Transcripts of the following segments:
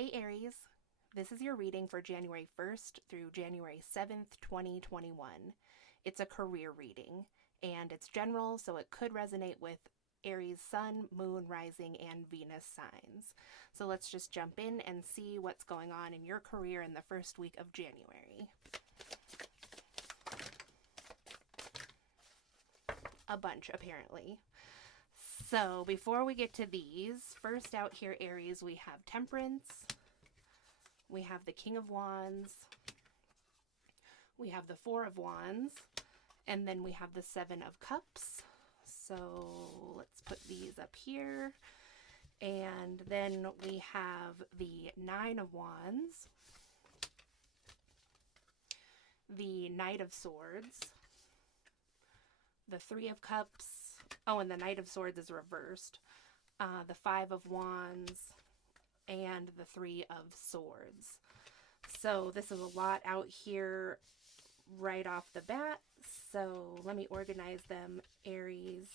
Hey Aries, this is your reading for January 1st through January 7th, 2021. It's a career reading, and it's general, so it could resonate with Aries sun, moon, rising, and Venus signs. So let's just jump in and see what's going on in your career in the first week of January. A bunch, apparently. So before we get to these, first out here, Aries, we have Temperance. We have the King of Wands, we have the Four of Wands, and then we have the Seven of Cups. So let's put these up here. And then we have the Nine of Wands, the Knight of Swords, the Three of Cups. Oh, and the Knight of Swords is reversed. The Five of Wands, and the Three of Swords. So this is a lot out here right off the bat. So let me organize them, Aries.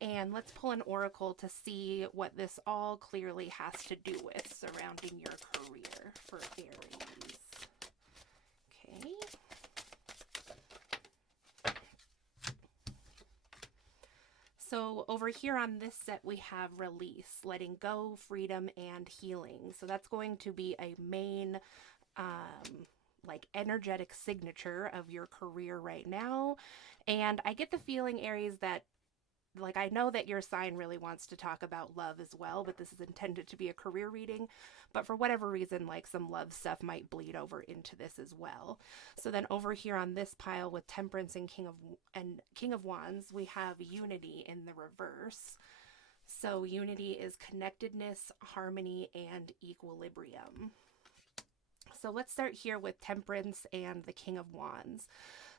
And let's pull an oracle to see what this all clearly has to do with surrounding your career for Aries. Okay. So over here on this set, we have release, letting go, freedom, and healing. So that's going to be a main like energetic signature of your career right now. And I get the feeling, Aries, that like I know that your sign really wants to talk about love as well, but this is intended to be a career reading. But for whatever reason, like some love stuff might bleed over into this as well. So then over here on this pile with Temperance and King of Wands, we have Unity in the reverse. So unity is connectedness, harmony, and equilibrium. So let's start here with Temperance and the King of Wands.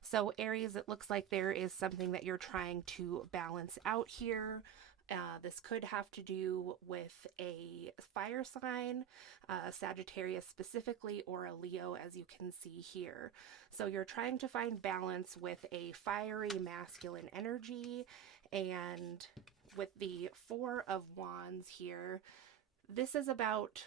So Aries, it looks like there is something that you're trying to balance out here. This could have to do with a fire sign, Sagittarius specifically, or a Leo, as you can see here. So you're trying to find balance with a fiery masculine energy, and with the Four of Wands here, this is about,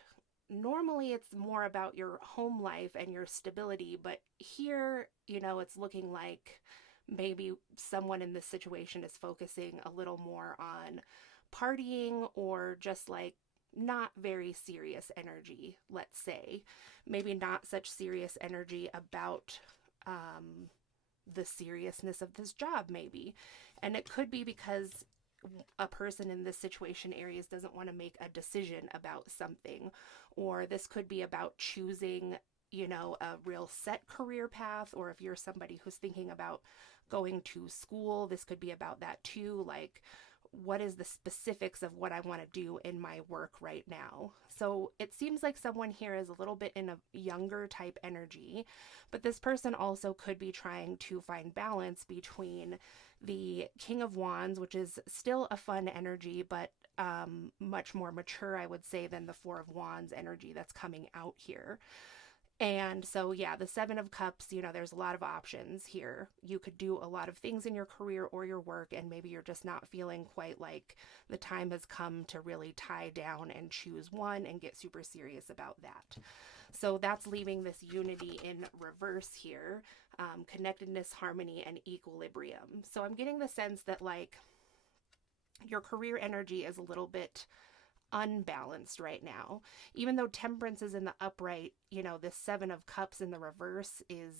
normally it's more about your home life and your stability, but here, it's looking like maybe someone in this situation is focusing a little more on partying or just like not very serious energy, let's say. Maybe not such serious energy about the seriousness of this job, maybe. And it could be because a person in this situation, Aries, doesn't want to make a decision about something, or this could be about choosing a real set career path, or if you're somebody who's thinking about going to school, this could be about that too. Like, what is the specifics of what I want to do in my work right now? So it seems like someone here is a little bit in a younger type energy, but this person also could be trying to find balance between the King of Wands, which is still a fun energy, but much more mature, I would say, than the Four of Wands energy that's coming out here. And so, yeah, the Seven of Cups, there's a lot of options here. You could do a lot of things in your career or your work, and maybe you're just not feeling quite like the time has come to really tie down and choose one and get super serious about that. So that's leaving this unity in reverse here, connectedness, harmony, and equilibrium. So I'm getting the sense that like your career energy is a little bit unbalanced right now. Even though Temperance is in the upright, this Seven of Cups in the reverse is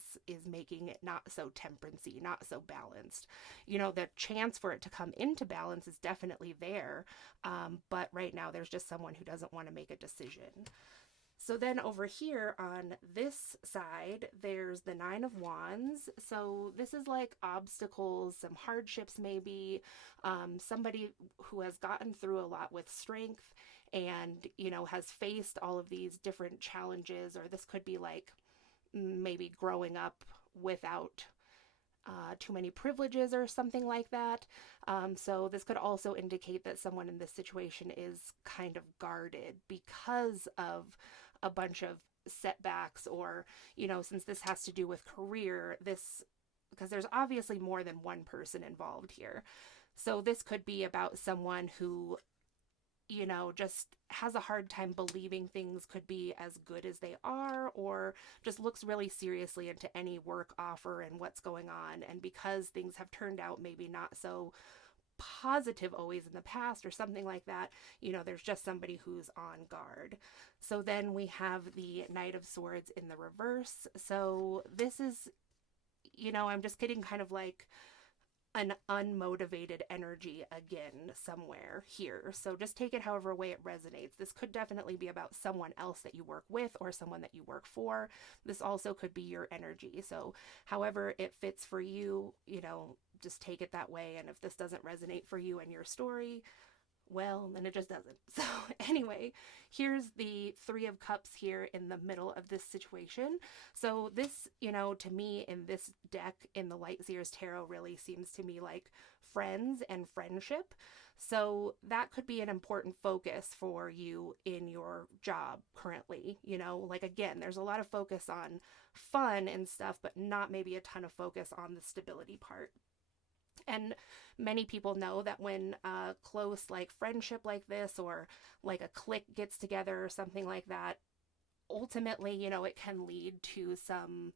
making it not so temperancy, not so balanced. The chance for it to come into balance is definitely there, but right now there's just someone who doesn't want to make a decision. So then over here on this side, there's the Nine of Wands. So this is like obstacles, some hardships maybe, somebody who has gotten through a lot with strength and, has faced all of these different challenges, or this could be like maybe growing up without too many privileges or something like that. So this could also indicate that someone in this situation is kind of guarded because of a bunch of setbacks, or, since this has to do with career, because there's obviously more than one person involved here. So this could be about someone who just has a hard time believing things could be as good as they are, or just looks really seriously into any work offer and what's going on. And because things have turned out maybe not so positive always in the past or something like that, there's just somebody who's on guard. So then we have the Knight of Swords in the reverse. So this is, I'm just getting kind of like an unmotivated energy again somewhere here. So just take it however way it resonates. This could definitely be about someone else that you work with or someone that you work for. This also could be your energy. So however it fits for you, just take it that way. And if this doesn't resonate for you and your story, well, then it just doesn't. So anyway, here's the Three of Cups here in the middle of this situation. So this, to me in this deck in the Light Seers Tarot really seems to me like friends and friendship. So that could be an important focus for you in your job currently. Like again, there's a lot of focus on fun and stuff, but not maybe a ton of focus on the stability part. And many people know that when a close like friendship like this, or like a clique gets together or something like that, ultimately, it can lead to some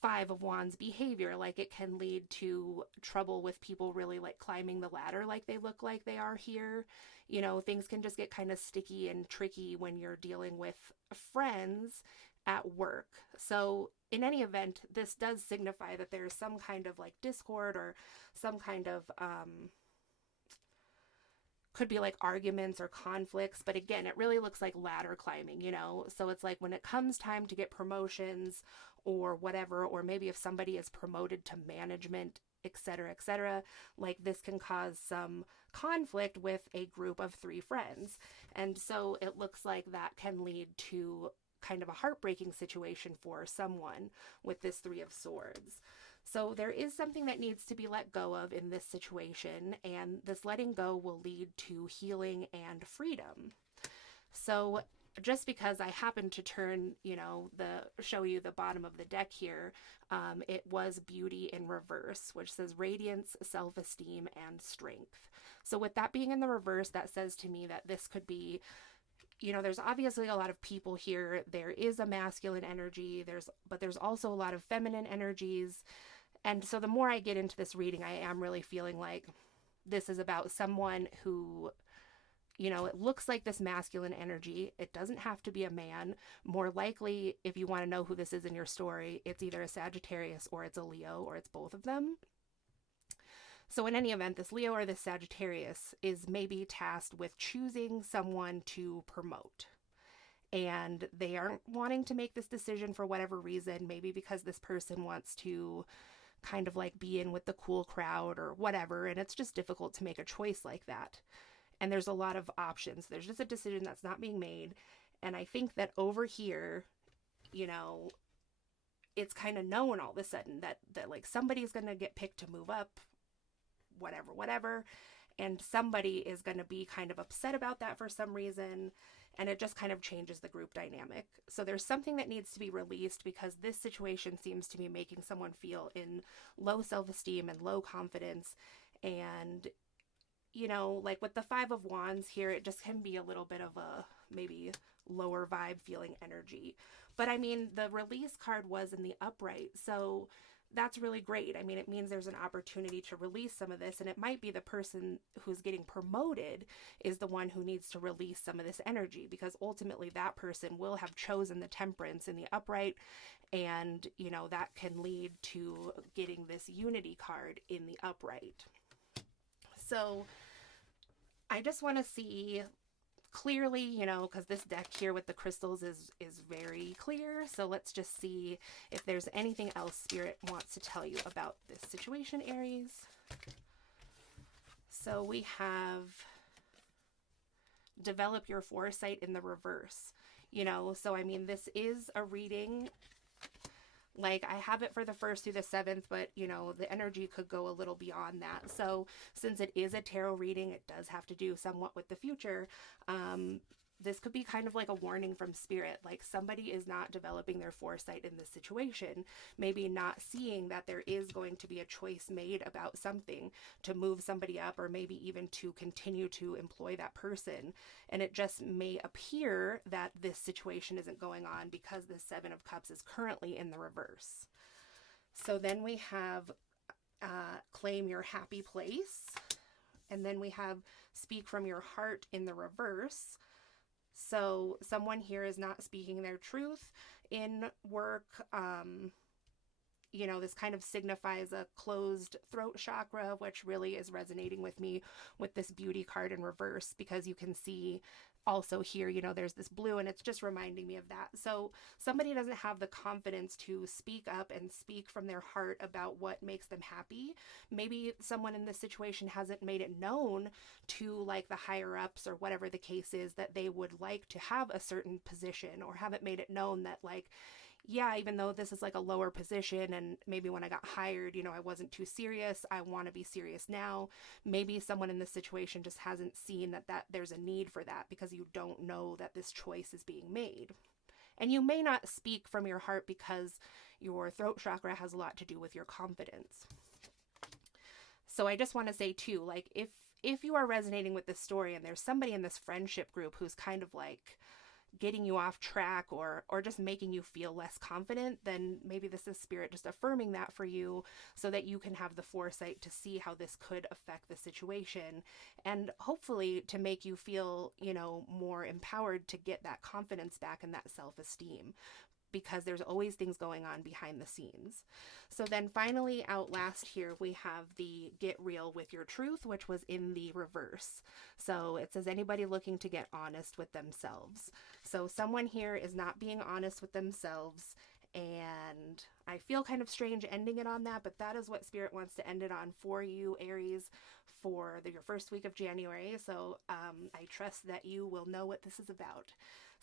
Five of Wands behavior. Like it can lead to trouble with people really like climbing the ladder like they look like they are here. Things can just get kind of sticky and tricky when you're dealing with friends at work. So in any event, this does signify that there's some kind of like discord or some kind of could be like arguments or conflicts, but again, it really looks like ladder climbing, so it's like when it comes time to get promotions or whatever, or maybe if somebody is promoted to management, etc., like this can cause some conflict with a group of three friends. And so it looks like that can lead to kind of a heartbreaking situation for someone with this Three of Swords. So there is something that needs to be let go of in this situation, and this letting go will lead to healing and freedom. So just because I happened to turn, show you the bottom of the deck here, it was Beauty in reverse, which says radiance, self-esteem, and strength. So with that being in the reverse, that says to me that this could be, there's obviously a lot of people here. There is a masculine energy, but there's also a lot of feminine energies. And so the more I get into this reading, I am really feeling like this is about someone who, it looks like this masculine energy. It doesn't have to be a man. More likely, if you want to know who this is in your story, it's either a Sagittarius or it's a Leo, or it's both of them. So in any event, this Leo or this Sagittarius is maybe tasked with choosing someone to promote. And they aren't wanting to make this decision for whatever reason, maybe because this person wants to kind of like be in with the cool crowd or whatever, and it's just difficult to make a choice like that. And there's a lot of options. There's just a decision that's not being made. And I think that over here, it's kind of known all of a sudden that like somebody's going to get picked to move up, whatever, and somebody is going to be kind of upset about that for some reason, and it just kind of changes the group dynamic. So there's something that needs to be released, because this situation seems to be making someone feel in low self-esteem and low confidence. And like with the Five of Wands here, it just can be a little bit of a maybe lower vibe feeling energy. But I mean, the release card was in the upright, so that's really great. I mean, it means there's an opportunity to release some of this, and it might be the person who's getting promoted is the one who needs to release some of this energy, because ultimately that person will have chosen the Temperance in the upright, and that can lead to getting this Unity card in the upright. So I just want to see clearly, because this deck here with the crystals is very clear. So let's just see if there's anything else Spirit wants to tell you about this situation, Aries. So we have develop your foresight in the reverse. So I mean, this is a reading. Like, I have it for the 1st through the 7th, but, the energy could go a little beyond that. So since it is a tarot reading, it does have to do somewhat with the future. this could be kind of like a warning from spirit, like somebody is not developing their foresight in this situation, maybe not seeing that there is going to be a choice made about something to move somebody up, or maybe even to continue to employ that person. And it just may appear that this situation isn't going on because the Seven of Cups is currently in the reverse. So then we have claim your happy place. And then we have speak from your heart in the reverse. So someone here is not speaking their truth in work. You know, this kind of signifies a closed throat chakra, which really is resonating with me with this beauty card in reverse, because you can see also here, you know, there's this blue, and it's just reminding me of that. So somebody doesn't have the confidence to speak up and speak from their heart about what makes them happy. Maybe someone in this situation hasn't made it known to like the higher ups or whatever the case is that they would like to have a certain position, or haven't made it known that like, yeah, even though this is like a lower position and maybe when I got hired, you know, I wasn't too serious, I want to be serious now. Maybe someone in this situation just hasn't seen that there's a need for that, because you don't know that this choice is being made. And you may not speak from your heart because your throat chakra has a lot to do with your confidence. So I just want to say too, like if you are resonating with this story and there's somebody in this friendship group who's kind of like getting you off track or just making you feel less confident, then maybe this is spirit just affirming that for you so that you can have the foresight to see how this could affect the situation, and hopefully to make you feel, you know, more empowered to get that confidence back and that self-esteem, because there's always things going on behind the scenes. So then finally out last here, we have the get real with your truth, which was in the reverse. So it says anybody looking to get honest with themselves. So someone here is not being honest with themselves, and I feel kind of strange ending it on that, but that is what spirit wants to end it on for you, Aries, for your first week of January. So I trust that you will know what this is about.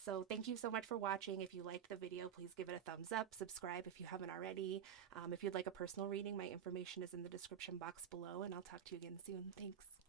So thank you so much for watching. If you liked the video, please give it a thumbs up, subscribe if you haven't already. If you'd like a personal reading, my information is in the description box below, and I'll talk to you again soon. Thanks.